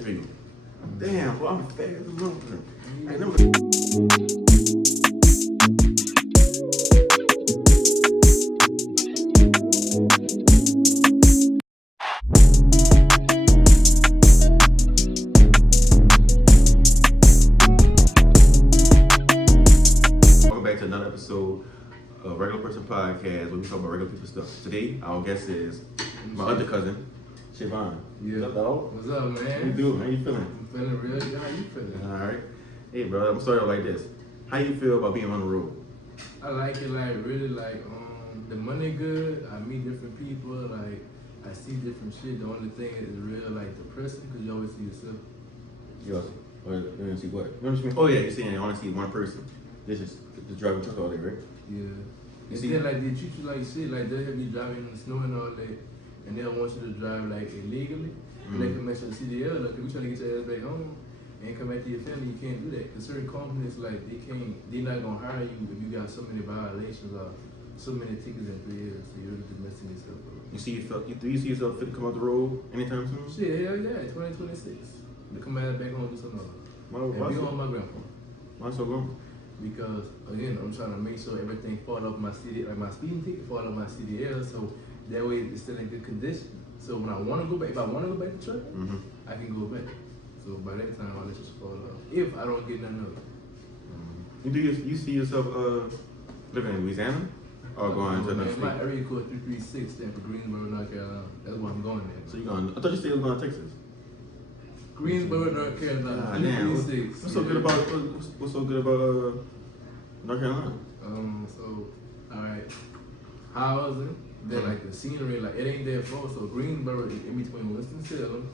There you go. Damn, boy, I'm fat as a motherfucker. I never. Welcome back to another episode of Regular Person Podcast, where we talk about regular people stuff. Today, our guest is my other cousin, Siobhan. Yeah. What's up, dog? What's up, man? How you doing? How you feeling? I'm feeling real good. How you feeling? All right. Hey, bro, I'm starting like this. How you feel about being on the road? I like it, like, really, like, the money good. I meet different people, like, I see different shit. The only thing is real, like, depressing, because you always see yourself. Yes. Or you want to see what? You want to see? Oh yeah, you're saying you want to see one person. This is the driving truck all day, right? Yeah. You And see? then, like, they treat you like shit. Like, they'll have you driving in the snow and all that, and they'll want you to drive, like, illegally. And they come back to the CDL, like, we trying to get your ass back home. And come back to your family, you can't do that. Because certain companies, like, they're not going to hire you if you got so many violations or so many tickets in 3 years. So you're just messing yourself up. Do you see yourself fit to come out the road anytime soon? Shit, hell yeah, 2026. To come back home to some other. Why And be so, on my grandpa. why so long? Because, again, I'm trying to make sure everything fall off my CD, like my speeding ticket fall off my CDL, so that way it's still in good condition. So when I want to go back, if I want to go back to truck, I can go back. So by that time, I'll let you fall off. If I don't get nothing else. You see yourself living in Louisiana or going to another My state? area code 336 stand for Greensboro, North Carolina. That's where I'm going there. So you going? I thought you said you was going to Texas. Greensboro, North Carolina. Ah, damn. 336. What's so good about North Carolina? So, alright. Housing, then like the scenery, like it ain't there for. So Greensboro is in between Winston-Salem.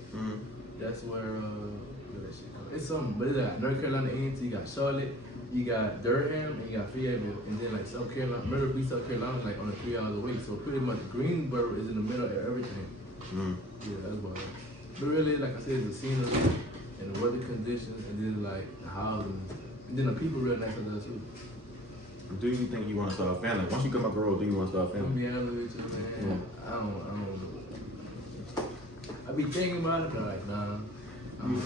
That's where that shit comes. It's something, but it's like North Carolina A&T, you got Charlotte, you got Durham, and you got Fayetteville, and then like South Carolina, Myrtle Beach, South Carolina is like on 3 hours away. So pretty much Greensboro is in the middle of everything. Yeah, that's why. But really, like I said, the scenery and the weather conditions, and then like the housing, and then the people real nice to us too. Do you think you want to start a family? Once you come up the road, do you want to start a I'm family? be honest with you, man. I don't know. I be thinking about it, but like, nah. I don't know.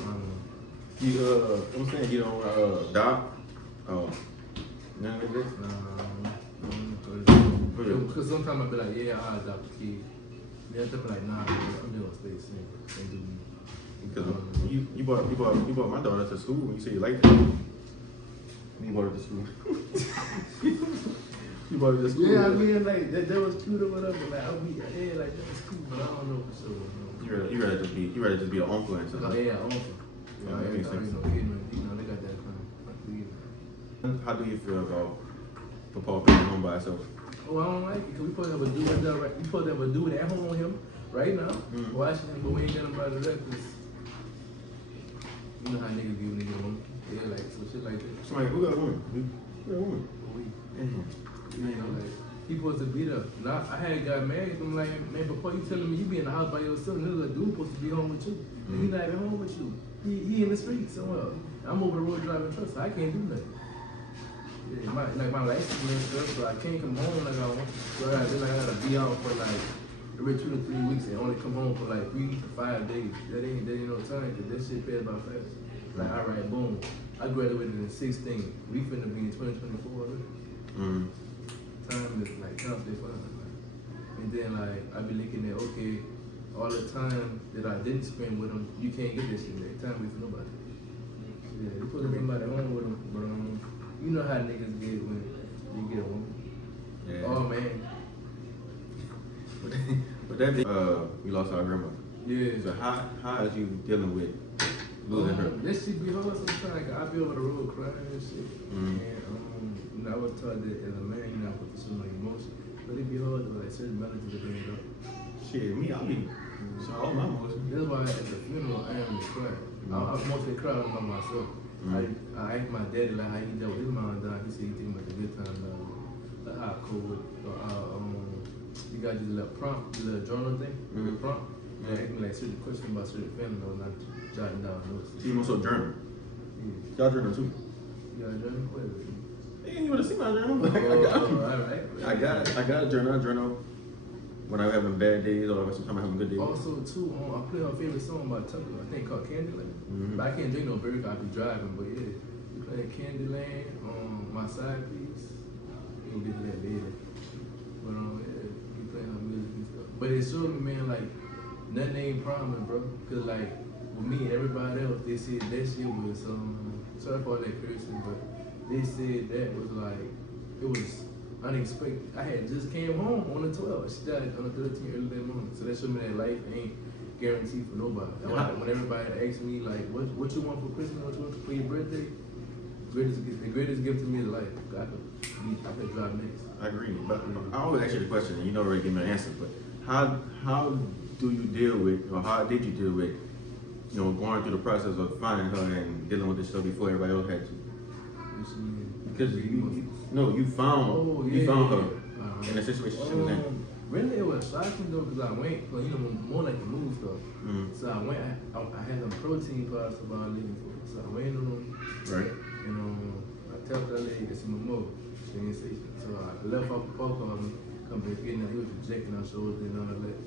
I'm saying you don't die. Oh, none of this. Because sometimes I be like, yeah, I'll adopt a kid. Then I be like, nah, I'm just gonna stay single and do me. Because you brought my daughter to school and you say you like that. You brought her to school. You brought her to school. Yeah, I mean, like, that was cute or whatever. Like, I'll be, yeah, like, that was cool, but I don't know for sure. You rather just be an uncle and something. Oh, yeah, uncle. Yeah, that makes sense. You know, they got that kind of. How do you feel about Papa being home by himself? Oh, I don't like it, because we supposed to have a dude right. We supposed to have a dude at home with him right now, watching him, but we ain't got nobody to that, because you know how niggas give niggas a woman. Yeah, like, so shit like that. Somebody, who got a woman? Who got a woman? You know, like, he supposed to be there. Now, I had got married, I'm like, man, before you telling me you be in the house by yourself, nigga, dude supposed to be home with you. And he not even home with you. He in the street somewhere. I'm over the road driving truck, so I can't do nothing. Yeah, my license messed up, so I can't come home like I want. So I gotta be out for like every 2 to 3 weeks and only come home for like 3 to 5 days. That ain't no time, cause that shit pays about fast. Like, all right, boom. I graduated in 16. We finna be in 2024 already. Time is like constantly flying. And then like I be looking at, okay, all the time that I didn't spend with them, you can't get this shit back. Time with nobody. Yeah, you supposed to bring somebody home with them, but you know how niggas get when you get a woman. Yeah. Oh man. But that day, we lost our grandmother. Yeah. So how is you dealing with losing her? That shit be hard sometimes. I be over the road crying and shit. And you know, I was taught that as a man, you're not supposed to show no emotion. But it be hard to like certain melodies to bring it up. Shit, me, I'll be so all my emotions. That's why at the funeral I am cry. I mostly cry about myself. I asked my daddy like how he dealt with his mom dying. He said he think about the good times now. Like how cool you got this little prompt, this little journal thing, the prompt. They asked me like certain questions about certain family members, not jotting down notes. See, you also journal. Yeah. Y'all journal too. You got a journal? What is it? Hey, you wanna see my journal? Alright. I got a journal. I journal when I'm having bad days or sometimes I'm having good days. Also, too, I play her favorite song by Tucker, I think called Candyland. But I can't drink no beer 'cause I be driving, but yeah. We playing Candyland on my side piece. We'll get to that later. But yeah, we playing her music and stuff. But it showed me, man, like, nothing ain't promising, bro. 'Cause like, with me and everybody else, they said that shit was, sorry for all that cursing, but they said that was like, it was unexpected. I had just came home on the 12th. She died on the 13th early that morning. So that showed me that life ain't guaranteed for nobody. When everybody asks me like, what you want for Christmas, what you want for your birthday, the greatest gift to me is life. I could drive next. I agree, but I always ask you the question, and you don't already give me an answer. But how do you deal with, or how did you deal with, you know, going through the process of finding her and dealing with this stuff before everybody else had to? Because you found her in the situation she was in. Really, it was shocking though, because I went, you know, more like the move stuff. So I went, I had some protein powder about living for. So I went on them. Right. And I tell that lady to see my mother. She didn't say shit. So I left off the park on me, come back in there, he was rejecting our shoulders and all that.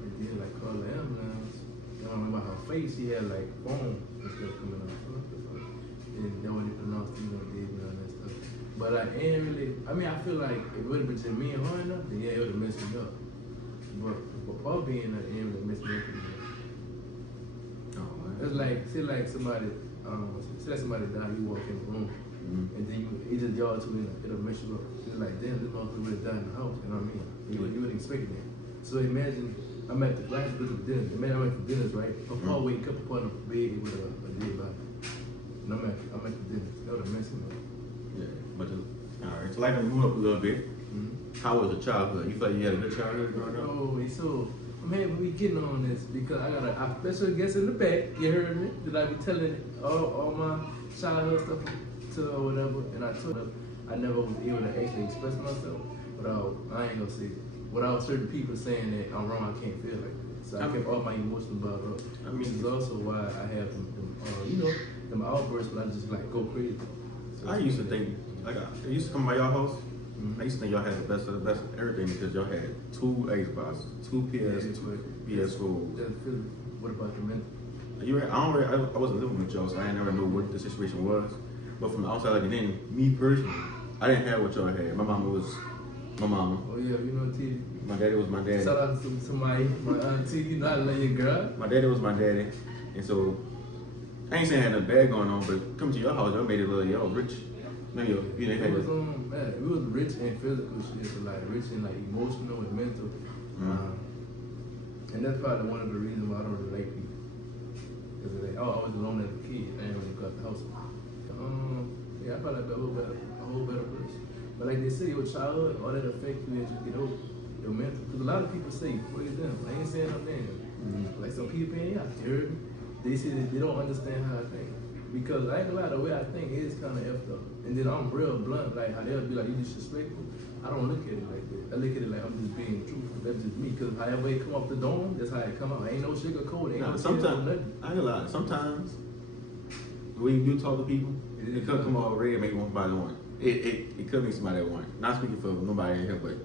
And then like call the ambulance. You know, I remember her face, she had like foam and stuff coming out. And that wasn't pronounced, you know, David and all that stuff. But I ain't really, I mean, I feel like if it would have been just me and her enough, then yeah, it would have messed me up. But Paul being at the end would have messed me up. Oh, man. It's like, say like somebody died, you walk in the room, and then you just y'all two in it, it'll mess you up. It's like, damn, this motherfucker would have died in the house, you know what I mean? You wouldn't expect that. So imagine, I'm at the last visit of dinner, imagine I'm at the dinners, right? Paul wake up upon the bed with a dead body. And I'm at the dinner, that would have messed me up. Yeah, but alright, so like to move up a little bit. How was the childhood? You felt like you had a good childhood growing up? Oh, so man, we getting on this because I got a special guest in the back. You heard me? That I be telling all my childhood stuff to or whatever, and I told her I never was able to actually express myself without, I ain't gonna say, without certain people saying that I'm wrong, I can't feel like that. So I kept all my emotions bottled up. I mean, it's also why I have them outbursts when I just like go crazy. So I used to think, like, I used to come by y'all house. I used to think y'all had the best of the best of everything because y'all had 2 Xbox, 2 PS4. What about the mental? I wasn't living with y'all, so I didn't never know what the situation was. But from the outside looking in, me personally, I didn't have what y'all had. My mama was my mama. Oh yeah, you know T. My daddy was my daddy. Shout out to my auntie, you know I love your girl. My daddy was my daddy, and so I ain't saying I had nothing bad going on, but coming to your house, y'all made it look y'all rich. No, you didn't have man, we was rich in physical shit, so like rich in like emotional and mental. And that's probably one of the reasons why I don't really like people. Cause like, I was alone as a kid, I didn't really got the house. Yeah, I probably be a whole better person. But like they say, your childhood, all that affect you as you get older. Your mental. Cause a lot of people say, what is them? I ain't saying nothing. Like some people ain't out, you heard me? They say that they don't understand how I think. Because I ain't gonna lie, the way I think is kind of effed up. And then I'm real blunt, like how they'll be like, you disrespectful. I don't look at it like that. I look at it like I'm just being truthful. That's just me. Because however it come off the dome, that's how it come out. Ain't no sugar coat, ain't no sometimes, nothing. I ain't gonna lie, sometimes when you talk to people, it could come out red and make one somebody want. It could make somebody want. Not speaking for nobody in here, but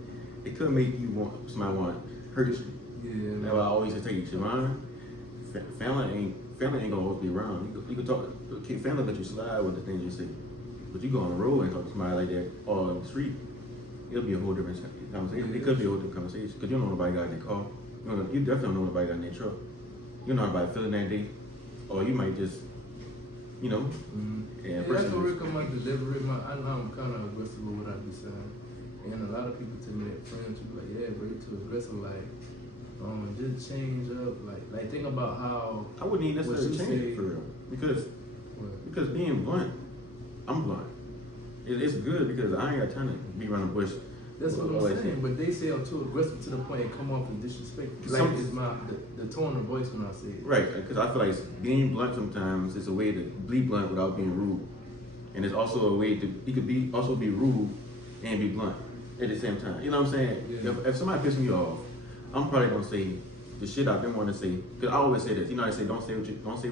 it could make you want somebody want hurt you. Yeah. That's why I always say take it to mind. Family ain't gonna always be around. You can talk. Family let you slide with the things you say, but you go on the road and talk to somebody like that or on the street, it'll be a whole different conversation. It could be a whole different conversation because you don't know nobody got in their car. You definitely don't know nobody got in their truck. You don't know how nobody feeling that day, or you might just, you know. Yeah, that's what Rick come out to delivery. I know I'm kind of aggressive with what I be saying, and a lot of people tell me that friends will be like, yeah, bro, you're too aggressive, like. Just change up, like think about how. I wouldn't even necessarily change it for real, because being blunt, I'm blunt. It's good because I ain't got time to be around the bush. That's what I'm saying, but they say I'm too aggressive to the point it come off as disrespectful. Like it's the tone of voice when I say it. Right, because I feel like being blunt sometimes is a way to be blunt without being rude, and it's also a way to you could also be rude and be blunt at the same time. You know what I'm saying? Yeah. If somebody pisses me off, I'm probably gonna say the shit I've been wanting to say. Cause I always say this. You know, I say don't say what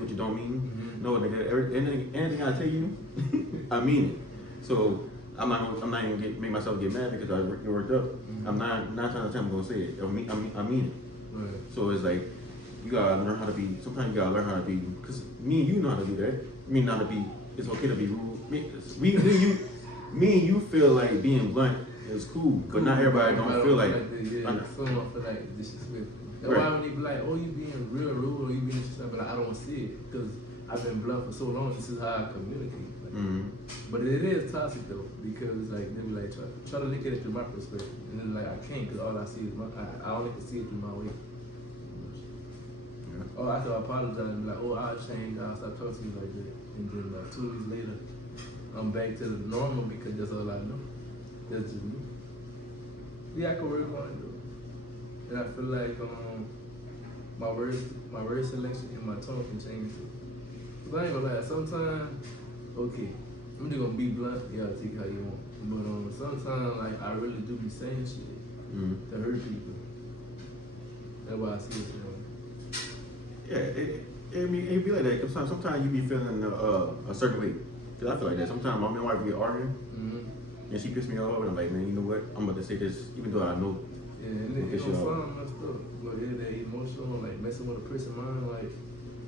you don't mean. No, nigga. Anything I tell you, I mean it. So I'm not even make myself get mad because I worked up. I'm not trying to tell I'm gonna say it. I mean it. Right. So it's like you gotta learn how to be. Sometimes you gotta learn how to be. Cause me and you know how to do that. Me not to be. It's okay to be rude. Me and you feel like being blunt is cool, but not everybody don't feel like. Some don't feel like disrespectful. That's Right. why when they be like, "Oh, you being real rude," or "You being disrespectful," but I don't see it because I've been blunt for so long. This is how I communicate. Like, but it is toxic though because like they be like try to look at it through my perspective, and then like I can't because all I see is I only can see it through my way. Yeah. Oh, I have to apologize and be like, "Oh, I'll change. I'll stop talking to you like that," and then 2 weeks later, I'm back to the normal because that's all I know. That's just me. Yeah, I can work on it though. And I feel like my word selection and my tone can change too. Cause I ain't gonna lie, sometimes, okay, I'm just gonna be blunt, y'all take it how you want. But sometimes like I really do be saying shit to hurt people. That's why I see it. Yeah, it be like that. Sometimes you be feeling a certain way. Cause I feel like that. Sometimes my wife be arguing, and she pissed me off, and I'm like, man, you know what? I'm about to say this, even though I know. Yeah, and it don't sound messed up, but it that emotional, like messing with a person's mind, like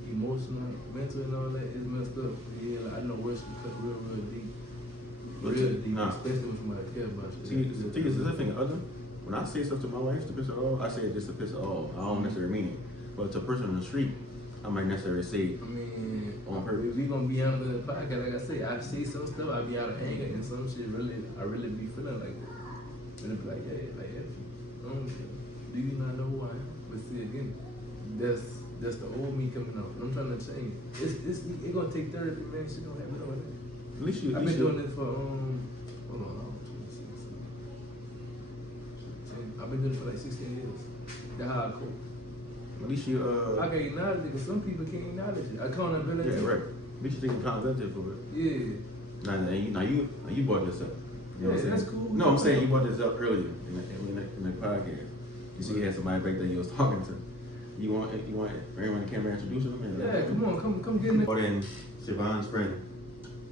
emotional, mental, and all that is messed up. Yeah, like, I know words can cut real deep, especially when somebody care about you. See, the thing is, the thing, when I say stuff to my wife to piss her off, I say it just to piss her off. I don't necessarily mean it, but to a person on the street, I might necessarily say. I mean, on purpose. We gonna be honest with the podcast. Like I say, I see some stuff, I be out of anger, and some shit I really be feeling like that. And it be like, hey, do you not know who I am? But see again, that's the old me coming out. I'm trying to change. It's gonna take therapy, man. Shit don't happen overnight. At least you. I've been doing this for I've been doing it for like 16 years. That's how I cope. At least you. I can acknowledge it because some people can't acknowledge it. Accountability. Yeah, right. At least you take accountability for it. Yeah. Now you brought this up. You know what I'm saying? That's cool. No, I'm saying you brought this up earlier in the podcast. You see, you had somebody back there you was talking to. You want everyone to camera introduce them? Yeah, come get in there. Or then Siobhan's friend.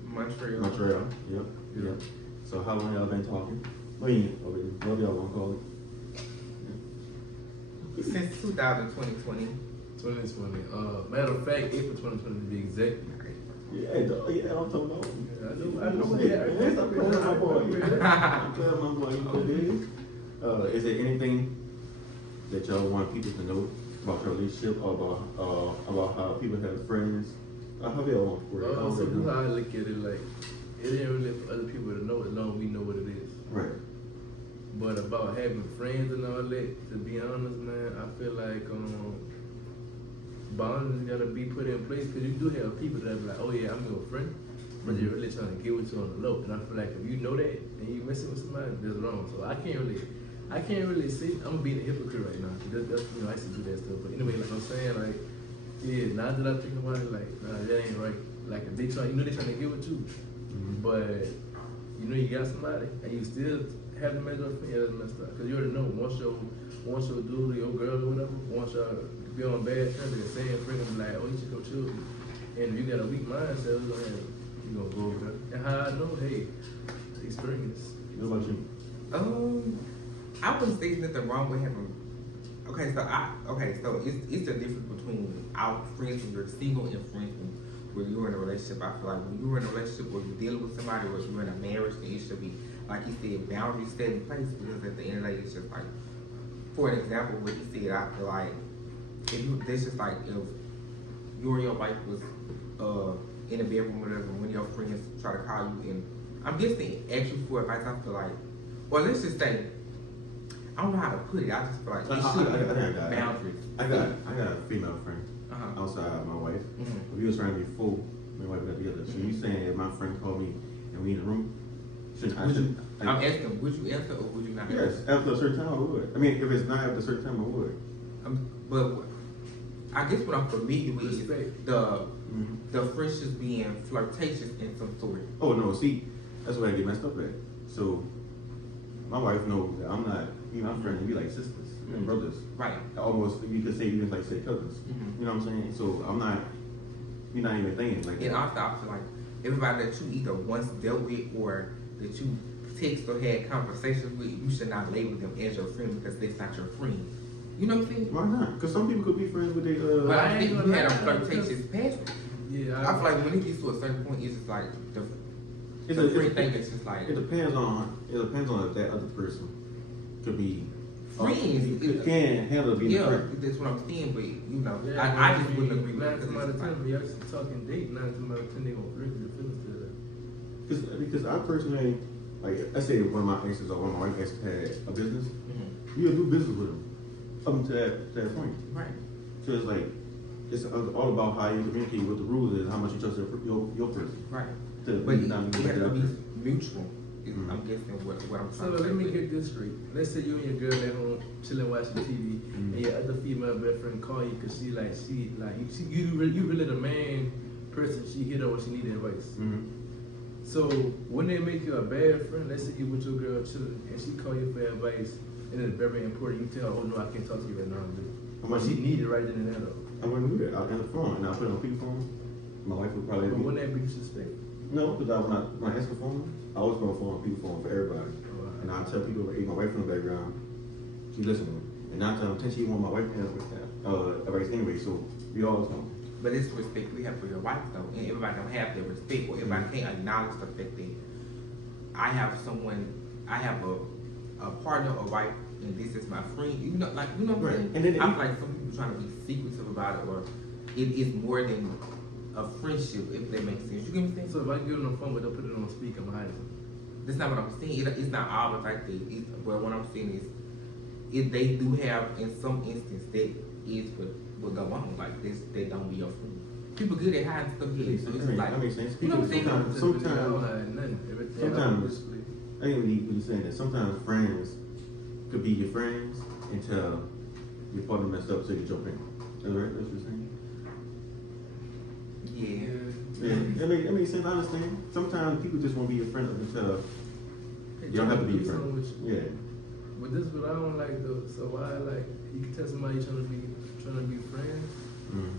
Montreal. Yep. So how long y'all been talking? Whatever y'all want to call it. Since 2020. 2020. Matter of fact, April 2020 to be exact. Yeah, I'm talking about. I know. Is there anything that y'all want people to know about your relationship, or about how people have friends? How y'all want to So how I look at it, like it ain't really for other people to know as long as we know what it is. Right. But about having friends and all that, to be honest, man, I feel like bonds gotta be put in place because you do have people that be like, oh yeah, I'm your friend, but they're really trying to get with you on the low. And I feel like if you know that and you messing with somebody, that's wrong. So I can't really see. I'm being a hypocrite right now. That's I used to do that stuff. But anyway, like I'm saying, like yeah, now that I think about it, like nah, that ain't right. Like if they try, they trying to get with you, but you got somebody and you still have them as your friend, that's messed up. Cause you already know once your dude or your girl or whatever, once y'all be on bad terms, they're saying friend and be like, oh, you should go chill with me. And if you got a weak mindset, you gonna go over there. And how I know, hey, experience. What about you? I wouldn't say there's nothing wrong with having. So it's the difference between our friends when you're single and friends when you're in a relationship. I feel like when you're in a relationship or you're dealing with somebody or you're in a marriage, then it should be, like he said, boundaries set in place, because at the end of the day, it's just like, for an example, what he said, I feel like if you and your wife was in a bedroom or whatever, when your friends try to call you and I'm just saying ask you for advice, I feel like, well, let's just say, I don't know how to put it. I just feel like it should be boundaries. I got a female friend outside my wife. We was trying to be full. My wife got together. So you saying if my friend called me and we in the room, I'm asking, would you answer or would you not? Yes, after a certain time I would. I mean, if it's not after a certain time I would. But I guess what I'm familiar with is the friendships being flirtatious in some sort. Oh no, see, that's where I get messed up at. So my wife knows that I'm not, I'm friends, we like sisters and brothers. Right. Almost, you could say, even like say cousins. You know what I'm saying? So I'm not, you're not even thinking like that. And also, I feel like everybody that you either once dealt with or that you text or had conversations with, you should not label them as your friend because that's not your friend. You know what I'm saying? Why not? Because some people could be friends with their. But I think you had a lie, flirtatious past. Yeah, I feel like when it gets to a certain point, it's just like the friend thing is just like It depends on if that other person could be friends. Can handle being a friend. That's what I'm saying. But you know, yeah, I just wouldn't agree with nine it. times out of 10, we actually talking date. 9 times out of 10, they gonna flirt their feelings to that. Because I personally, like, let's say one of my exes or one of my wife exes had a business, you would do business with them up to that point. Right. So it's like, it's all about how you communicate what the rules is, how much you trust your person. Right. But It has to be mutual. I'm guessing what I'm So trying to say. let me get this straight. Let's say you and your girl at home chilling watching TV, and your other female best friend call you because you really the main person she hit on when she need advice. So when they make you a bad friend, let's say you with your girl chilling and she call you for advice and it's very important, you tell her, oh no, I can't talk to you right now. But she need it right then and there though. I'm gonna do that. I'll end the phone and I'll put it on speakerphone. My wife would probably But be. wouldn't that be disrespect? No, because when I answer the phone, I always put on phone on speakerphone for everybody. And I tell people, hey, my wife in the background, she listening. And 9 times out of 10, she want my wife to answer advice anyway, so we always know. But it's respect we have for your wife though, and everybody don't have that respect, or everybody can't acknowledge the fact that I have a partner or wife, and this is my friend. You know, like you know what I'm saying? And then I feel like some people trying to be secretive about it, or it is more than a friendship, if that makes sense. You get what I'm saying? So if I get on the phone but don't put it on speaker, I'm hiding something. That's not what I'm saying. It's not always like that. But what I'm saying is, if they do have, in some instance, that is what go on. Like this, they don't be your friend. People good at hiding stuff here, so it's like, that makes sense. you know what I'm saying? Sometimes, I think what you're saying that sometimes friends could be your friends until your partner messed up, so you jump in. Is that right? That's what you're saying? Yeah. That makes sense. I understand. Sometimes people just won't be your friend until you don't have to be your friend. Yeah. But this is what I don't like though. So why like you can tell somebody you're trying to be friends, and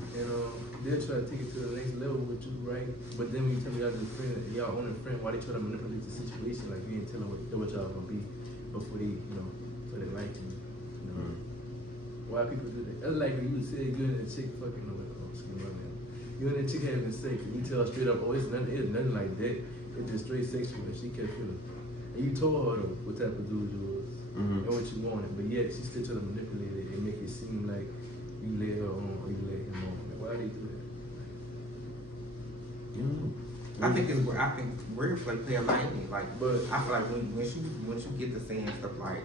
they'll try to take it to the next level with you, right? But then when you tell me y'all just friends, y'all only friend, why they try to manipulate the situation? Like you didn't tell them what y'all gonna be before they, so they like you. Why people do that? That's like when you say you and a chick fucking you and a chick having sex, and you tell her straight up, oh, it's nothing like that. It's just straight sexual, and she kept feeling. And you told her though, what type of dude you was and what you wanted, but yet she still trying to manipulate it and make it seem like you led her on or you led him on. Like, why they do that? I think word play a lot in it. Like, But I feel like when you get to saying stuff like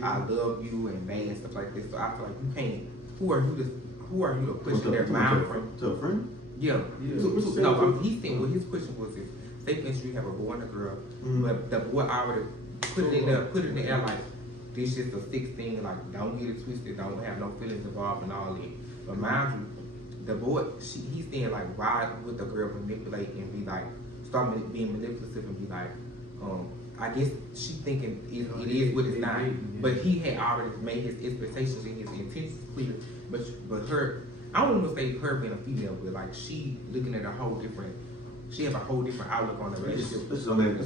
I love you and man stuff like this, so I feel like you can't. Who are you to question their mind from? To a friend? Yeah. He said, well, his question was if, say for instance, you have a boy and a girl, but the boy already put it in the air like, this is a 16, like, don't get it twisted, don't have no feelings involved and all that. But mind you, the boy, he's saying like, why would the girl manipulate and be like, start being manipulative and be like, I guess she thinking it is what it's not. But he had already made his expectations and his intentions clear. But her, I don't want to say her being a female, but like she looking at she have a whole different outlook on the relationship. This is on that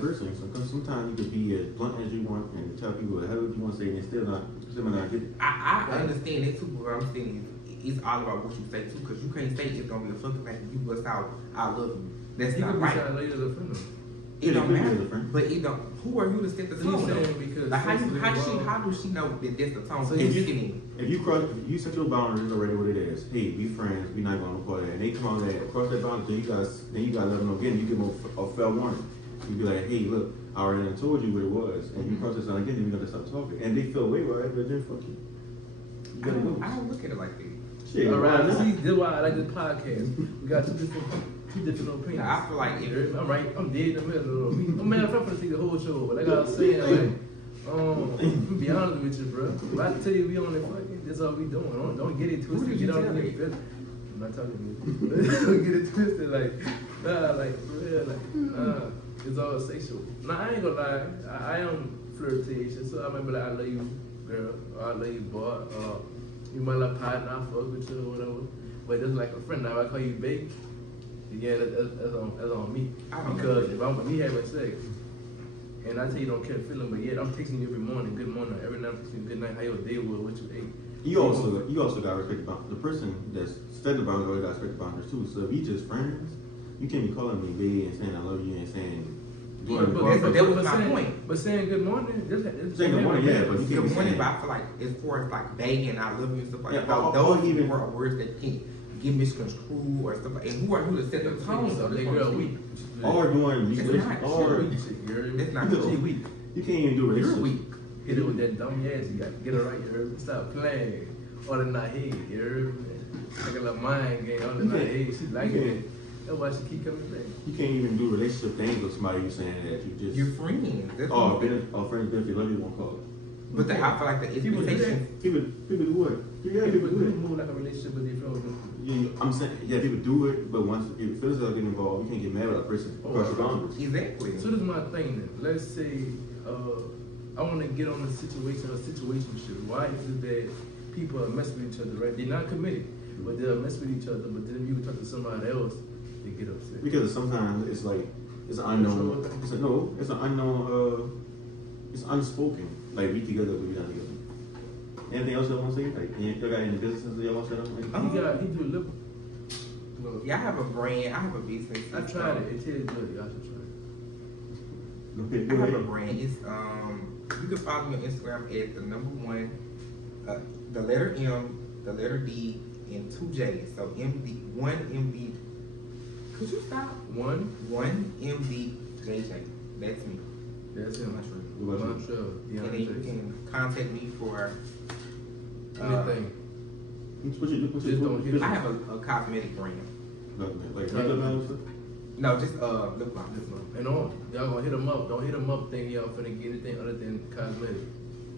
person. Because sometimes you could be as blunt as you want and tell people what the hell you want to say and still not get it. I understand that too, but what I'm saying is it's all about what you say too, because you can't say it's gonna be a fucking thing. You bust out, I love you. That's not right. It don't matter, but it don't. Who are you to set the tone? Like how do she know that that's the tone? So if you set your boundaries already, what it is. Hey, we friends. We not going to play that. And they come on that cross that boundary. Then you gotta let them know again. You give them a fair warning. You be like, hey, look, I already told you what it was, and you cross this out again. Then you gotta stop talking. And they feel way whatever. Then fuck you. I don't look at it like that. Shit, all right, see, this is why I like this podcast. We got two different opinions. Now, I feel like I'm right. I'm dead in the middle. I'm gonna see the whole show, but like I was saying, like, be honest with you, bro. If I tell you we on the fucking, this all we doing. Don't get it twisted. Get on the I'm not talking to you. Don't get it twisted. Like, for real, like, it's all sexual. Now I ain't gonna lie. I am flirtatious, so I remember like I love you, girl, or I love you, boy. You my little partner, I fuck with you or whatever. But it's like a friend. Now if I call you babe, yeah, that's on me. Because if we having sex, and I tell you don't catch a feeling, but yet I'm texting you every morning, good morning, every night I'm texting you good night, how your day was, what you ate. You also got to respect the person that's setting the boundaries. Got to respect the boundaries too. So if you just friends, you can't be calling me babe and saying I love you and saying. That was my point. But saying good morning, saying good morning, yeah, but you can't Good be morning, saying. but I feel like as far as like begging, I love you and stuff like Yeah, that. or Those even- were words that can get misconstrued or stuff like. And who to set the tone? So of they this girl one? weak. Or doing It's not. or It's not She true. weak. you can't even do You're relationship. weak. Hit it with that dumb ass. You got to get it right. You heard me? Stop playing. All in my head. You heard me? Like a little mind game. All in my head. She like it. That's why she keep coming back. You can't even do relationship things with somebody you saying that you just. You're friends. That's Oh, what- friends benefit, love you won't call it. But I feel like the People do expectation. People do what? Yeah, People people do do it. move like a relationship with their friends. I'm saying, yeah, people do it, but once if feelings are getting involved, you can't get mad with a person Oh, across your boundaries. Exactly. So this is my thing then. Let's say I want to get on a situationship. Why is it that people are messing with each other, right? They're not committed, but they'll mess with each other. But then you talk to somebody else, they get upset. Because sometimes it's like it's an unknown. It's an unknown. It's unspoken. Like we together, but we not together. Anything else y'all want to say? Like y'all got any businesses that y'all want to set up? Like, He do a little. Yeah, I have a brand. I have a business. I tried it. It tastes good. Y'all should try it. okay, I go have a ahead. brand. It's you can follow me on Instagram at the number one, the letter M, the letter D, and 2 J's. So MD. Could you stop? One. 1MDJJ. That's me. That's him. What about you? Montreal. And then you can contact me for. Anything. What's your Just don't hit business? I have a cosmetic brand. Like makeup and stuff? No, just lip gloss. And on, y'all gonna hit them up. Don't hit them up thinking y'all finna get anything other than cosmetic.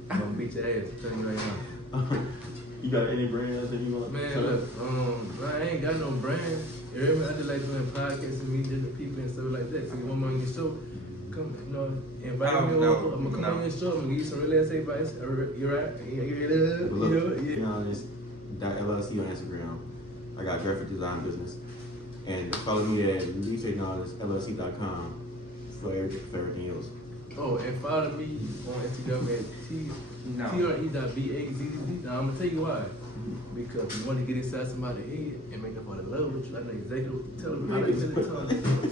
Gonna beat your ass. I'm telling you right now. You got any brands that you want? Man, look, I ain't got no brand. You hear me? I just like doing podcasts and meeting different people and stuff like that. So you want me on your show? Come, invite me over. I'm gonna come on your show. I'm gonna give you some real estate advice. You right? But look, Yeah. be honest, .LLC on Instagram. I got graphic design business. And follow me at LLC.com for everything else. Oh, and follow me on Instagram at TRE.BAZZ. Now I'm gonna tell you why. Because you want to get inside somebody's head and make them fall in love with you. I know exactly what to tell them. How they really tell them.